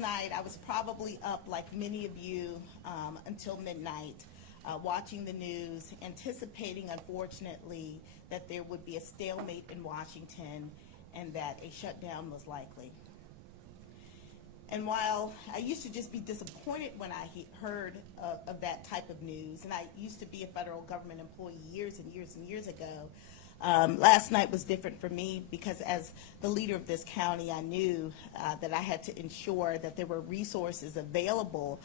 night, I was probably up like many of you until midnight, watching the news, anticipating, unfortunately, that there would be a stalemate in Washington and that a shutdown was likely. And while I used to just be disappointed when I heard of that type of news, and I used to be a federal government employee years and years and years ago, last night was different for me because as the leader of this county, I knew that I had to ensure that there were resources available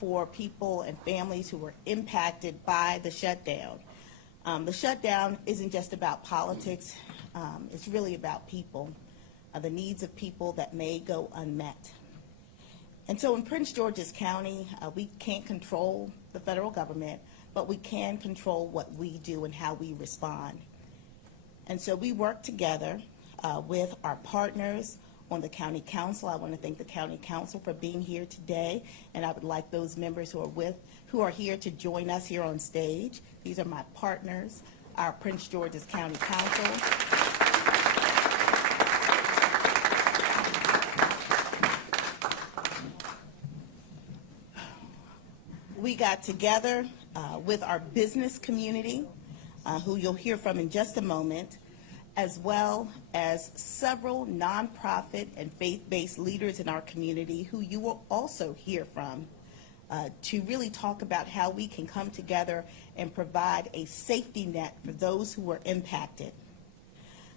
for people and families who were impacted by the shutdown. The shutdown isn't just about politics, it's really about people, the needs of people that may go unmet. And so in Prince George's County, we can't control the federal government, but we can control what we do and how we respond. And so we work together with our partners on the county council. I want to thank the county council for being here today, and I would like those members who are here to join us here on stage. These are my partners, our Prince George's County Council. We got together with our business community, who you'll hear from in just a moment, as well as several nonprofit and faith-based leaders in our community who you will also hear from to really talk about how we can come together and provide a safety net for those who were impacted.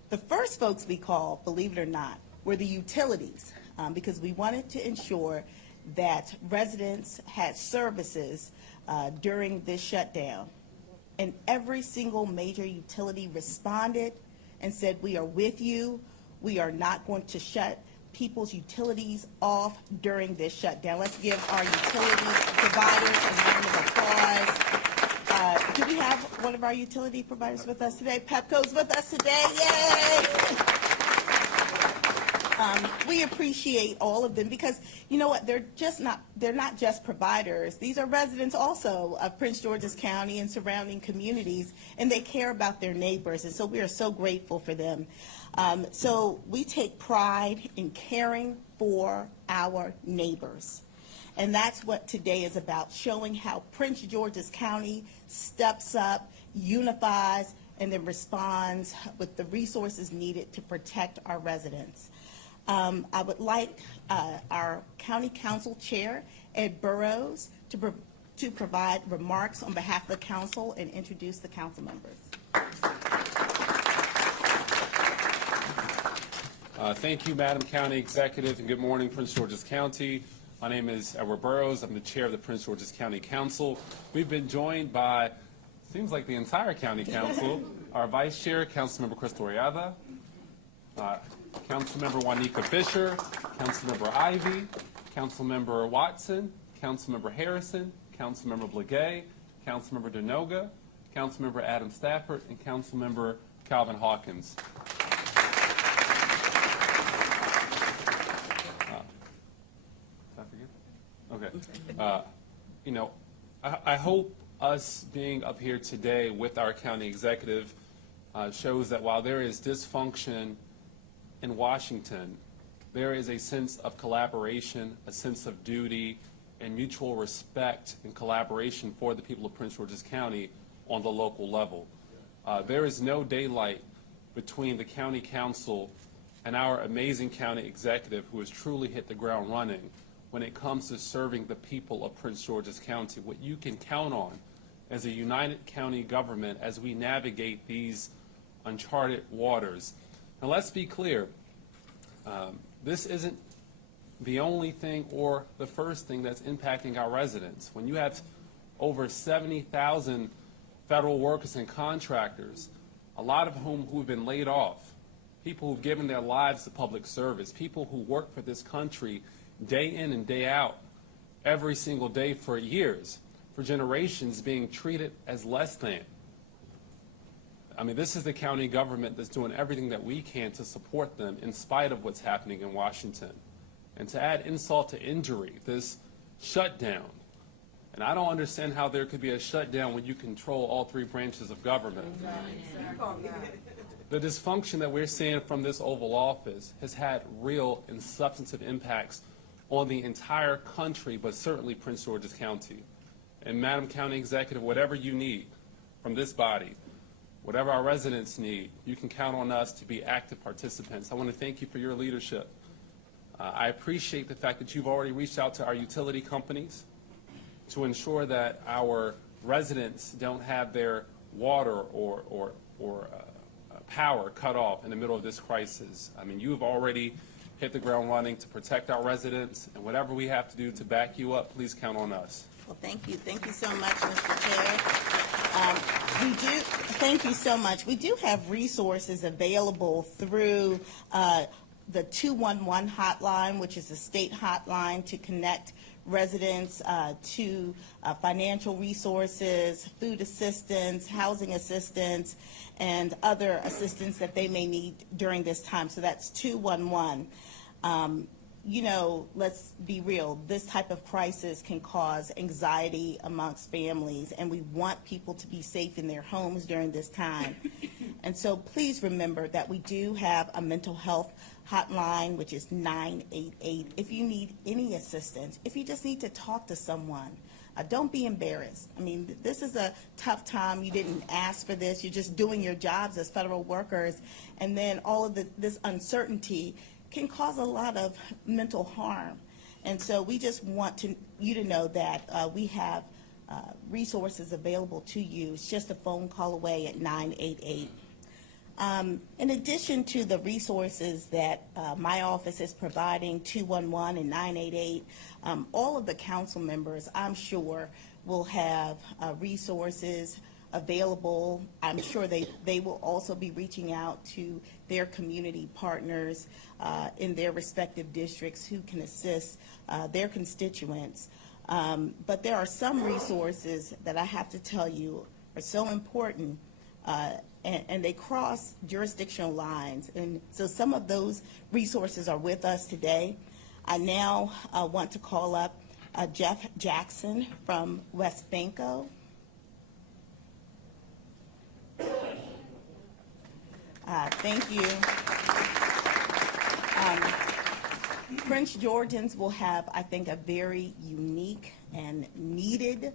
The first folks we called, believe it or not, were the utilities because we wanted to ensure that residents had services during this shutdown. And every single major utility responded and said, we are with you. We are not going to shut people's utilities off during this shutdown. Let's give our utility providers a round of applause. Do we have one of our utility providers with us today? Pepco's with us today, yay! We appreciate all of them because you know what, they're not just providers. These are residents also of Prince George's County and surrounding communities, and they care about their neighbors, and so we are so grateful for them. So we take pride in caring for our neighbors. And that's what today is about, showing how Prince George's County steps up, unifies, and then responds with the resources needed to protect our residents. I would like our County Council Chair, Ed Burroughs, to provide remarks on behalf of the council and introduce the council members. Thank you, Madam County Executive, and good morning, Prince George's County. My name is Edward Burroughs. I'm the chair of the Prince George's County Council. We've been joined by, seems like the entire County Council, our Vice Chair, Councilmember Krystal Oriadha, Councilmember Juanita Fisher, Councilmember Ivy, Councilmember Watson, Councilmember Harrison, Councilmember Blagay, Councilmember Denoga, Councilmember Adam Stafford, and Councilmember Calvin Hawkins. Did I forget? Okay. You know, I hope us being up here today with our county executive shows that while there is dysfunction in Washington, there is a sense of collaboration, a sense of duty, and mutual respect and collaboration for the people of Prince George's County on the local level. There is no daylight between the county council and our amazing county executive who has truly hit the ground running when it comes to serving the people of Prince George's County. What you can count on as a united county government as we navigate these uncharted waters. Now let's be clear, this isn't the only thing or the first thing that's impacting our residents. When you have over 70,000 federal workers and contractors, a lot of whom who've been laid off, people who've given their lives to public service, people who work for this country day in and day out, every single day for years, for generations, being treated as less than. I mean, this is the county government that's doing everything that we can to support them in spite of what's happening in Washington. And to add insult to injury, this shutdown, and I don't understand how there could be a shutdown when you control all three branches of government. The dysfunction that we're seeing from this Oval Office has had real and substantive impacts on the entire country, but certainly Prince George's County. And Madam County Executive, whatever you need from this body, whatever our residents need, you can count on us to be active participants. I want to thank you for your leadership. I appreciate the fact that you've already reached out to our utility companies to ensure that our residents don't have their water or power cut off in the middle of this crisis. I mean, you've already hit the ground running to protect our residents, and whatever we have to do to back you up, please count on us. Well, thank you. Thank you so much, Mr. Chair. Thank you so much. We do have resources available through the 211 hotline, which is a state hotline to connect residents to financial resources, food assistance, housing assistance, and other assistance that they may need during this time. So that's 211. You know, let's be real, this type of crisis can cause anxiety amongst families, and we want people to be safe in their homes during this time. And so please remember that we do have a mental health hotline, which is 988. If you need any assistance, if you just need to talk to someone, don't be embarrassed. I mean, this is a tough time. You didn't ask for this. You're just doing your jobs as federal workers, and then all of this uncertainty can cause a lot of mental harm. And so we just want you to know that we have resources available to you. It's just a phone call away at 988. In addition to the resources that my office is providing, 211 and 988, all of the council members, I'm sure, will have resources available. I'm sure they will also be reaching out to their community partners in their respective districts who can assist their constituents. But there are some resources that I have to tell you are so important, and they cross jurisdictional lines. And so some of those resources are with us today. I now want to call up Jeff Jackson from West Banco. Thank you. Prince Georgians will have, I think, a very unique and needed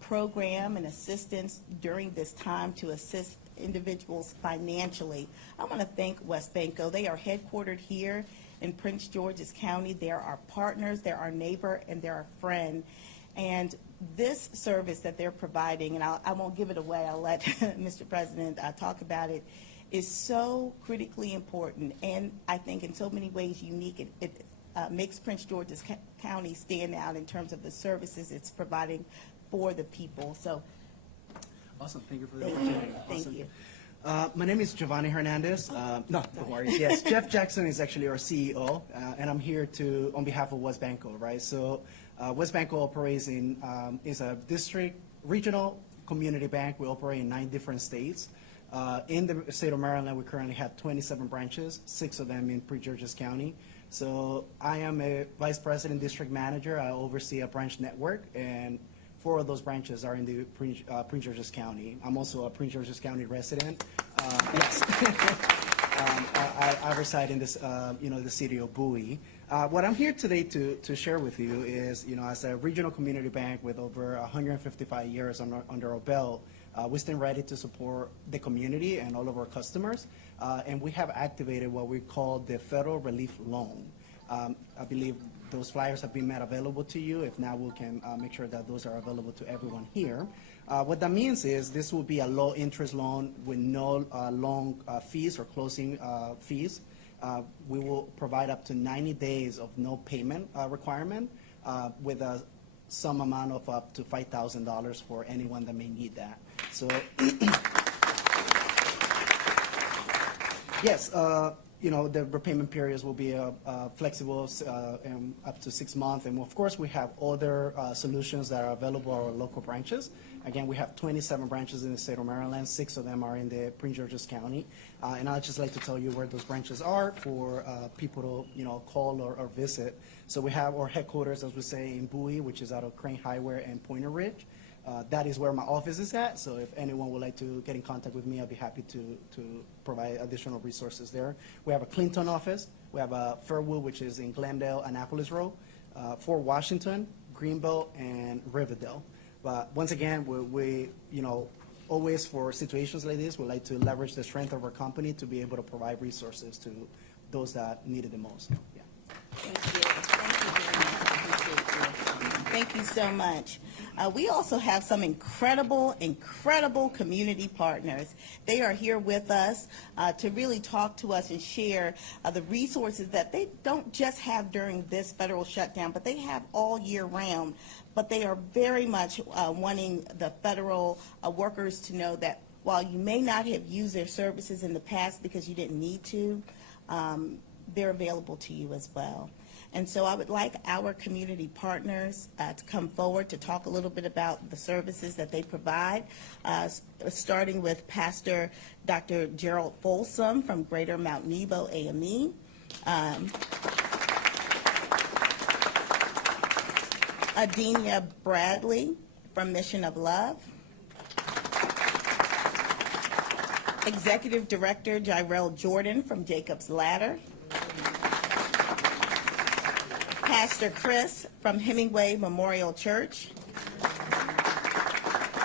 program and assistance during this time to assist individuals financially. I want to thank West Banco. They are headquartered here in Prince George's County. They're our partners, they're our neighbor, and they're our friend. And this service that they're providing, and I won't give it away, I'll let Mr. President talk about it, is so critically important, and I think in so many ways unique. It makes Prince George's County stand out in terms of the services it's providing for the people. So, awesome. Thank you for the opportunity. Thank you. My name is Giovanni Hernandez. No, don't worry. Yes, Jeff Jackson is actually our CEO, and I'm here on behalf of West Banco, right? So West Banco operates is a district regional community bank. We operate in 9 different states. In the state of Maryland, we currently have 27 branches, 6 of them in Prince George's County. So I am a vice president district manager. I oversee a branch network, and 4 of those branches are in the Prince George's County. I'm also a Prince George's County resident. Yes. I reside in this, the city of Bowie. What I'm here today to share with you is, as a regional community bank with over 155 years under our belt, we stand ready to support the community and all of our customers, and we have activated what we call the Federal Relief Loan. I believe those flyers have been made available to you. If not, we can make sure that those are available to everyone here. What that means is this will be a low-interest loan with no long fees or closing fees. We will provide up to 90 days of no payment requirement with a some amount of up to $5,000 for anyone that may need that. So, yes, the repayment periods will be flexible up to 6 months. And of course, we have other solutions that are available at our local branches. Again, we have 27 branches in the state of Maryland. 6 of them are in the Prince George's County. And I'd just like to tell you where those branches are for people to, call or visit. So we have our headquarters, as we say, in Bowie, which is out of Crane Highway and Pointer Ridge. That is where my office is at. So if anyone would like to get in contact with me, I'd be happy to provide additional resources there. We have a Clinton office. We have a Fairwood, which is in Glendale, Annapolis Road. for Washington, Greenville, and Riverdale. But once again, we always for situations like this, we like to leverage the strength of our company to be able to provide resources to those that need it the most. Yeah. Thank you. Thank you very much. Appreciate you. Thank you so much. We also have some incredible community partners. They are here with us to really talk to us and share the resources that they don't just have during this federal shutdown, but they have all year round. But they are very much wanting the federal workers to know that while you may not have used their services in the past because you didn't need to, they're available to you as well. And so I would like our community partners to come forward to talk a little bit about the services that they provide, starting with Pastor Dr. Gerald Folsom from Greater Mount Nebo AME. Adenia Bradley from Mission of Love. Executive Director Jirel Jordan from Jacob's Ladder. Pastor Chris from Hemingway Memorial Church.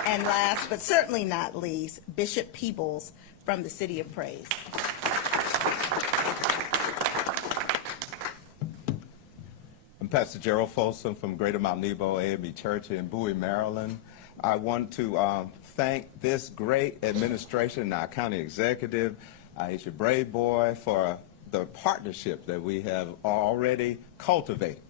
And last but certainly not least, Bishop Peebles from the City of Praise. I'm Pastor Gerald Folsom from Greater Mount Nebo AME Church in Bowie, Maryland. I want to thank this great administration, our county executive, Aisha Braveboy, for the partnership that we have already cultivated.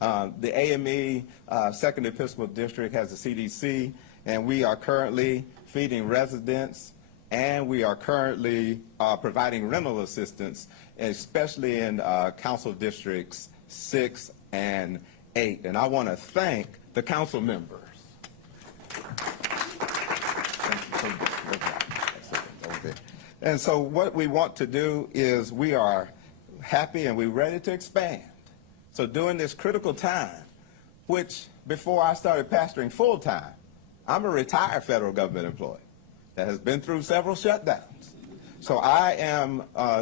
The AME Second Episcopal District has a CDC, and we are currently feeding residents, and we are currently providing rental assistance, especially in council districts 6 and 8. And I want to thank the council members. And so what we want to do is we are happy and we're ready to expand. So during this critical time, which before I started pastoring full-time, I'm a retired federal government employee that has been through several shutdowns. So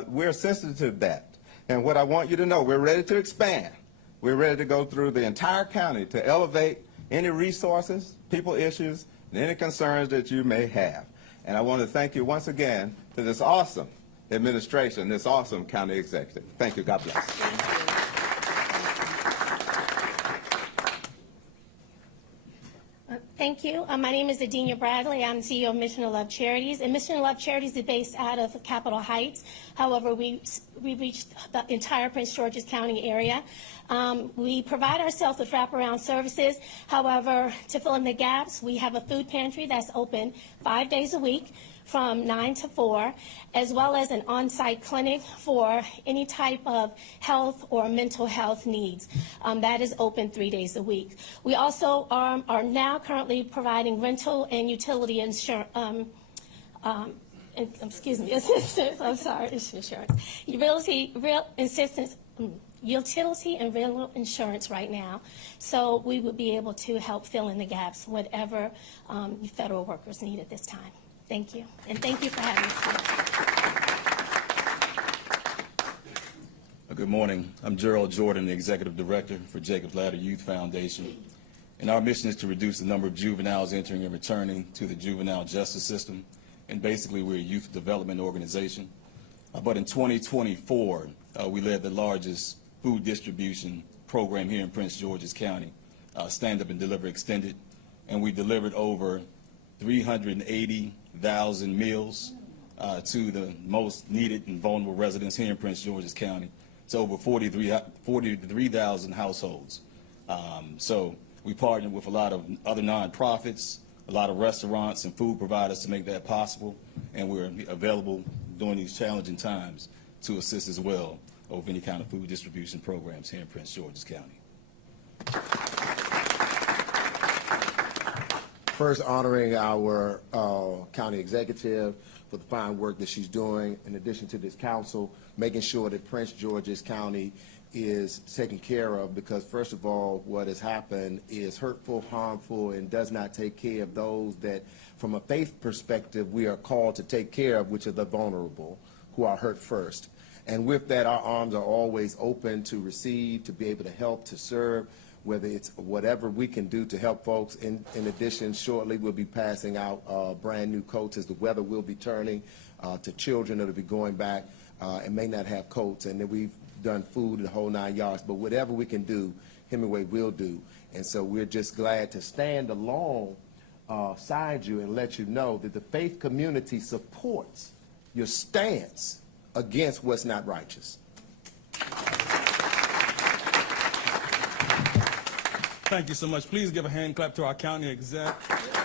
we're sensitive to that. And what I want you to know, we're ready to expand. We're ready to go through the entire county to elevate any resources, people issues, and any concerns that you may have. And I want to thank you once again to this awesome administration, this awesome county executive. Thank you. God bless. Thank you. Thank you. My name is Adenia Bradley. I'm the CEO of Mission of Love Charities. And Mission of Love Charities is based out of Capitol Heights. However, we reached the entire Prince George's County area. We provide ourselves with wraparound services. However, to fill in the gaps, we have a food pantry that's open 5 days a week from 9 to 4, as well as an on-site clinic for any type of health or mental health needs. That is open 3 days a week. We also are now currently providing rental and utility insurance, assistance, I'm sorry, it's insurance. Utility and rental insurance right now. So we would be able to help fill in the gaps, whatever federal workers need at this time. Thank you. And thank you for having us. Good morning. I'm Gerald Jordan, the Executive Director for Jacob's Ladder Youth Foundation. And our mission is to reduce the number of juveniles entering and returning to the juvenile justice system. And basically, we're a youth development organization. But in 2024, we led the largest food distribution program here in Prince George's County, Stand Up and Deliver Extended. And we delivered over 380,000 meals to the most needed and vulnerable residents here in Prince George's County. It's over 43,000 households. So we partnered with a lot of other nonprofits, a lot of restaurants and food providers to make that possible, and we're available during these challenging times to assist as well over any kind of food distribution programs here in Prince George's County. First, honoring our county executive for the fine work that she's doing, in addition to this council, making sure that Prince George's County is taken care of, because first of all, what has happened is hurtful, harmful, and does not take care of those that, from a faith perspective, we are called to take care of, which are the vulnerable, who are hurt first. And with that, our arms are always open to receive, to be able to help, to serve. whether it's whatever we can do to help folks. In addition, shortly we'll be passing out brand new coats as the weather will be turning to children that will be going back and may not have coats. And then we've done food the whole 9 yards. But whatever we can do, Hemingway will do. And so we're just glad to stand alongside you and let you know that the faith community supports your stance against what's not righteous. Thank you so much. Please give a hand clap to our county exec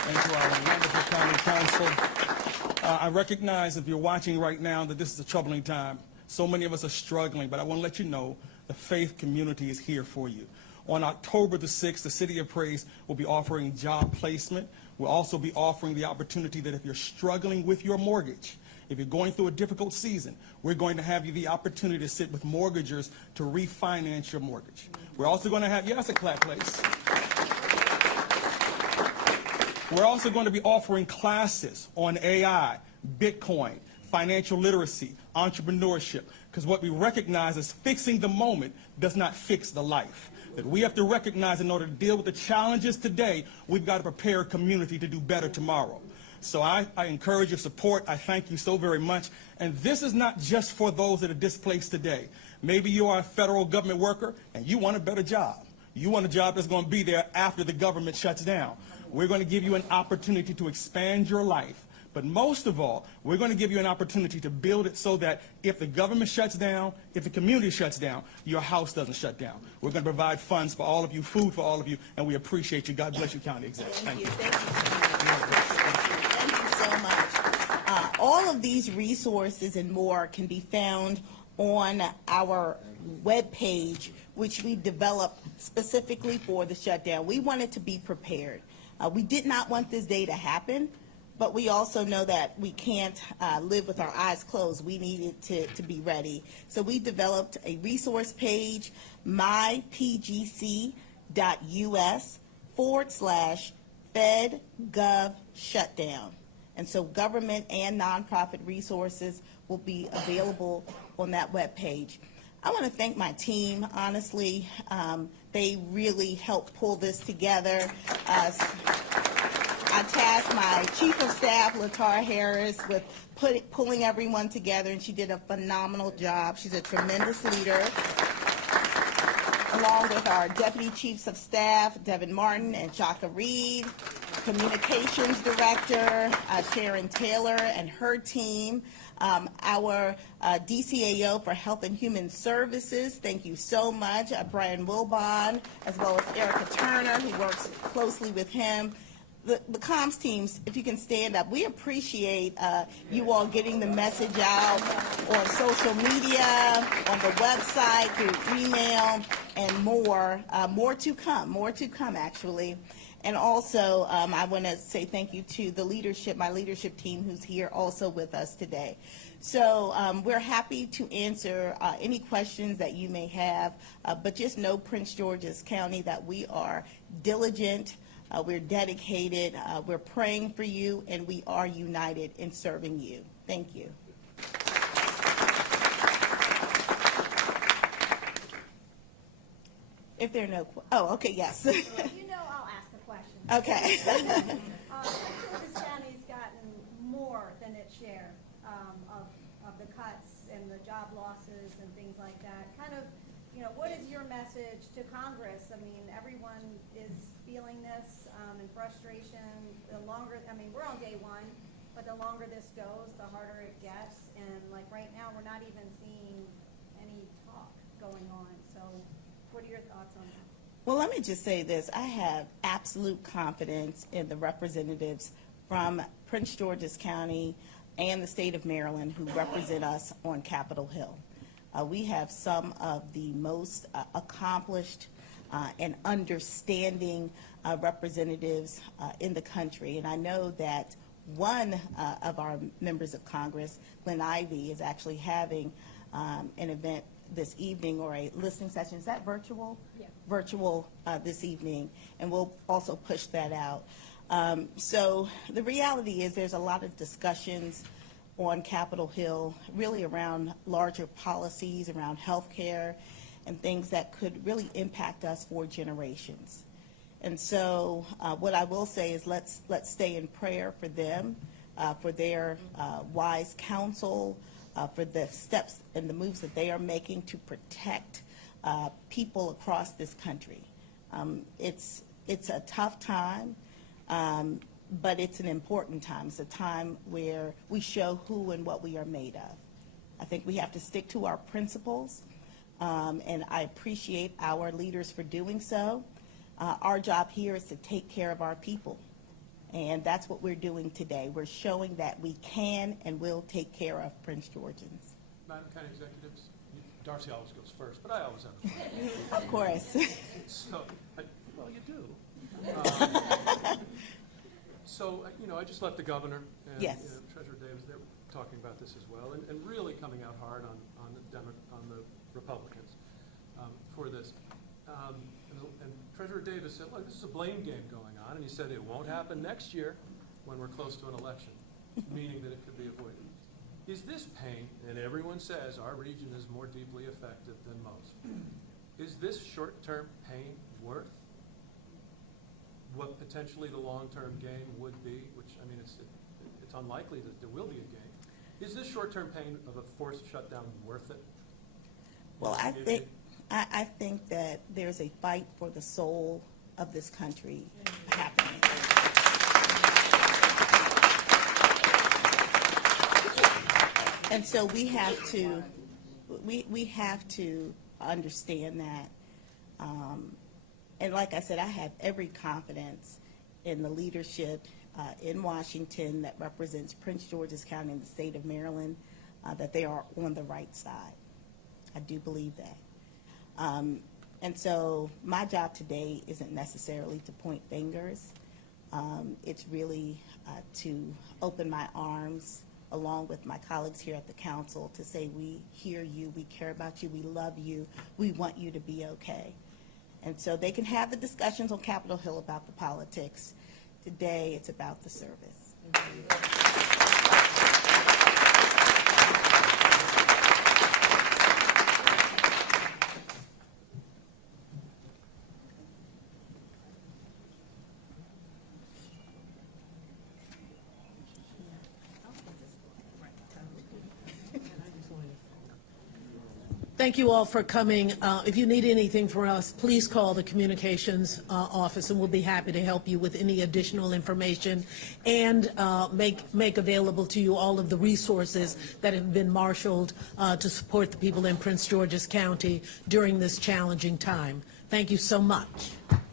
and to our wonderful county council. I recognize if you're watching right now that this is a troubling time. So many of us are struggling, but I want to let you know the faith community is here for you. On October the 6th, the City of Praise will be offering job placement. We'll also be offering the opportunity that if you're struggling with your mortgage, if you're going through a difficult season, we're going to have you the opportunity to sit with mortgagers to refinance your mortgage. We're also going to have, yes, a clap, please. We're also going to be offering classes on AI, Bitcoin, financial literacy, entrepreneurship, because what we recognize is fixing the moment does not fix the life. That we have to recognize in order to deal with the challenges today, we've got to prepare a community to do better tomorrow. So I encourage your support. I thank you so very much. And this is not just for those that are displaced today. Maybe you are a federal government worker and you want a better job. You want a job that's going to be there after the government shuts down. We're going to give you an opportunity to expand your life. But most of all, we're going to give you an opportunity to build it so that if the government shuts down, if the community shuts down, your house doesn't shut down. We're going to provide funds for all of you, food for all of you, and we appreciate you. God bless you, County Exec. Thank you. Thank you so much. All of these resources and more can be found on our webpage, which we developed specifically for the shutdown. We wanted to be prepared. We did not want this day to happen, but we also know that we can't live with our eyes closed. We needed to be ready. So we developed a resource page, mypgc.us/FedGov shutdown. And so government and nonprofit resources will be available on that webpage. I want to thank my team, honestly. They really helped pull this together. I tasked my Chief of Staff, Latar Harris, with pulling everyone together, and she did a phenomenal job. She's a tremendous leader. Along with our Deputy Chiefs of Staff, Devin Martin and Shaka Reed, Communications Director, Sharon Taylor and her team, our DCAO for Health and Human Services, thank you so much, Brian Wilbon, as well as Erica Turner, who works closely with him. The comms teams, if you can stand up, we appreciate you all getting the message out on social media, on the website, through email, and more. More to come, actually. And also, I want to say thank you to the leadership, my leadership team, who's here also with us today. So we're happy to answer any questions that you may have, but just know, Prince George's County, that we are diligent. We're dedicated, we're praying for you, and we are united in serving you. Thank you. If there are no, okay, yes. You know I'll ask a question. Okay. Prince George's County's gotten more than its share of the cuts and the job losses and things like that. Kind of, what is your message to Congress? I mean, everyone is feeling this and frustration. The longer, we're on day one, but the longer this goes, the harder it gets. And like right now, we're not even seeing any talk going on. So what are your thoughts on that? Well, let me just say this. I have absolute confidence in the representatives from Prince George's County and the state of Maryland who represent us on Capitol Hill. We have some of the most accomplished and understanding representatives in the country. And I know that one of our members of Congress, Glenn Ivey, is actually having an event this evening, or a listening session. Is that virtual? Yeah. Virtual this evening, and we'll also push that out. So the reality is there's a lot of discussions on Capitol Hill, really around larger policies around health care. and things that could really impact us for generations. And so what I will say is let's stay in prayer for them, for their wise counsel, for the steps and the moves that they are making to protect people across this country. It's a tough time, but it's an important time. It's a time where we show who and what we are made of. I think we have to stick to our principles, and I appreciate our leaders for doing so. Our job here is to take care of our people, and that's what we're doing today. We're showing that we can and will take care of Prince Georgians. Madam County Executives, Darcy always goes first, but I always have a question. Of course. So, well, you do. I just left the governor and Yes. Treasurer Davis. They were talking about this as well, and really coming out hard on the Republicans for this. And Treasurer Davis said, look, this is a blame game going on, and he said it won't happen next year when we're close to an election, meaning that it could be avoided. Is this pain, and everyone says our region is more deeply affected than most, is this short-term pain worth what potentially the long-term gain would be, which, I mean, it's unlikely that there will be a gain. Is this short-term pain of a forced shutdown worth it? Well, I think that there's a fight for the soul of this country happening. And so we have to understand that. And like I said, I have every confidence in the leadership in Washington that represents Prince George's County and the state of Maryland, that they are on the right side. I do believe that. And so my job today isn't necessarily to point fingers. It's really to open my arms along with my colleagues here at the council to say we hear you, we care about you, we love you, we want you to be okay. And so they can have the discussions on Capitol Hill about the politics. Today, it's about the service. Thank you all for coming. If you need anything from us, please call the communications office, and we'll be happy to help you with any additional information and make available to you all of the resources that have been marshaled to support the people in Prince George's County during this challenging time. Thank you so much.